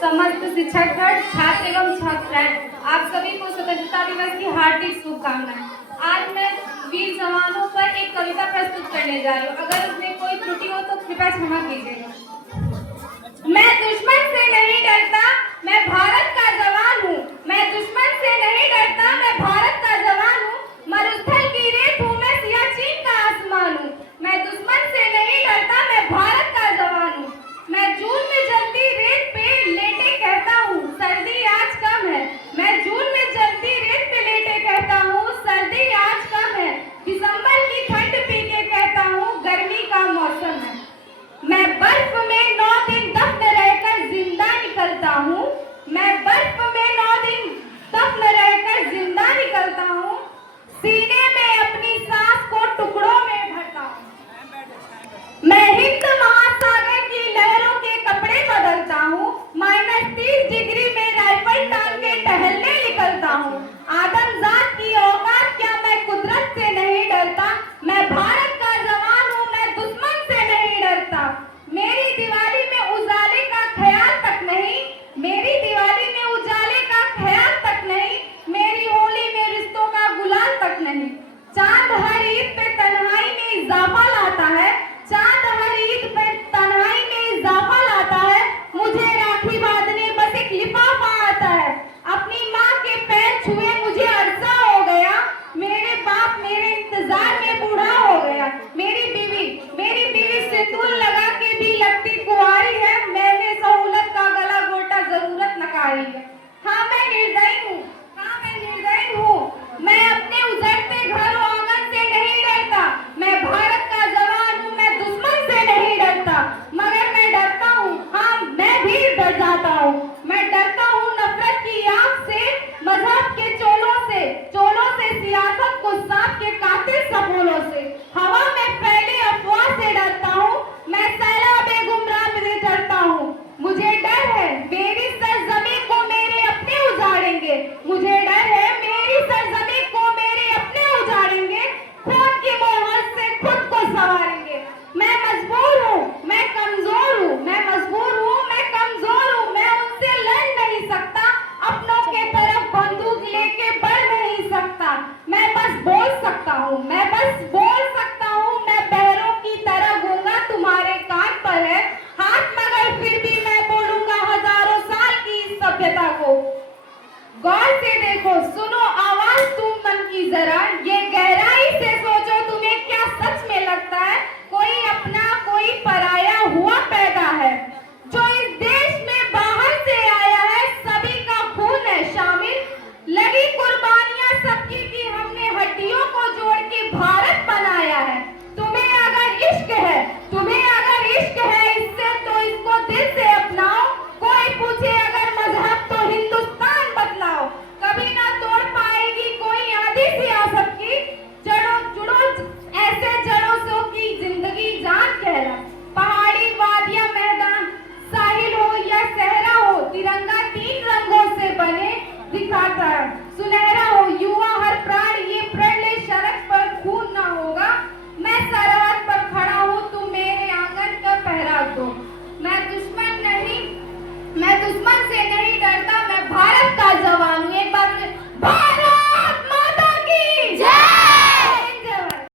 समस्त शिक्षकगण, छात्र एवं छात्राएं, आप सभी को स्वतंत्रता दिवस की हार्दिक शुभकामनाएं। आज मैं वीर जवानों पर एक कविता प्रस्तुत करने जा रही हूँ। अगर उसमें कोई त्रुटि हो तो कृपया क्षमा कीजिएगा। मैं दुश्मन से नहीं डरता, मैं भारत का जवान हूँ। मैं दुश्मन से नहीं डरता, मैं भारत का जवान हूँ। मरुस्थल की रेत हूँ, मैं सियाचिन का आसमान हूँ। मैं दुश्मन से नहीं डरता, मैं भारत का जवान हूँ। मैं जून में जलती रेत पे लेटे कहता हूँ, सर्दी आज कम है। मैं जून में जलती रेत पे लेटे कहता हूँ, सर्दी आज कम है। दिसंबर की ठंड पी के कहता हूँ, गर्मी का मौसम है। मैं बर्फ में 9 दिन दफन रहकर जिंदा निकलता हूँ। मैं बर्फ में 9 दिन दफन रहकर जिंदा निकलता हूँ। सीने में अपनी सांस को टुकड़ों में भरता हूँ। मैं हिंद महासागर की लहरों के कपड़े बदलता हूँ। -30 डिग्री में राइफल टांग के टहलने निकलता हूँ। आदमजात की औकात क्या, मैं कुदरत से नहीं डरता। मैं भारत का जवान हूँ, मैं दुश्मन से नहीं डरता। मेरी दिवाली में उजाले का ख्याल तक नहीं, मेरी दिवाली में उजाले का ख्याल तक नहीं, मेरी होली में रिश्तों का गुलाल तक नहीं। चांद हर ईद पे तन्हाई में इजाफा लाता है, चांद हर ईद पे तन्हाई में इजाफा लाता है। मुझे राखी बांधने बस एक लिफाफा आता है। अपनी माँ के पैर छुए मुझे अरसा हो गया। मेरे बाप मेरे इंतजार में बूढ़ा हो गया। मेरी बीवी सिंदूर लगा के भी लगती कुंवारी है। मैंने सहूलत का गला घोटा, जरूरत नकारी है। हाँ मैं निर्दयी हूँ, हाँ मैं निर्दयी हूँ। मैं अपने उजड़ते घर और आंगन से नहीं डरता। मैं भारत का जवान हूँ, मैं दुश्मन से नहीं डरता। मगर मैं डरता हूँ, हाँ मैं भी डर जाता हूँ। मैं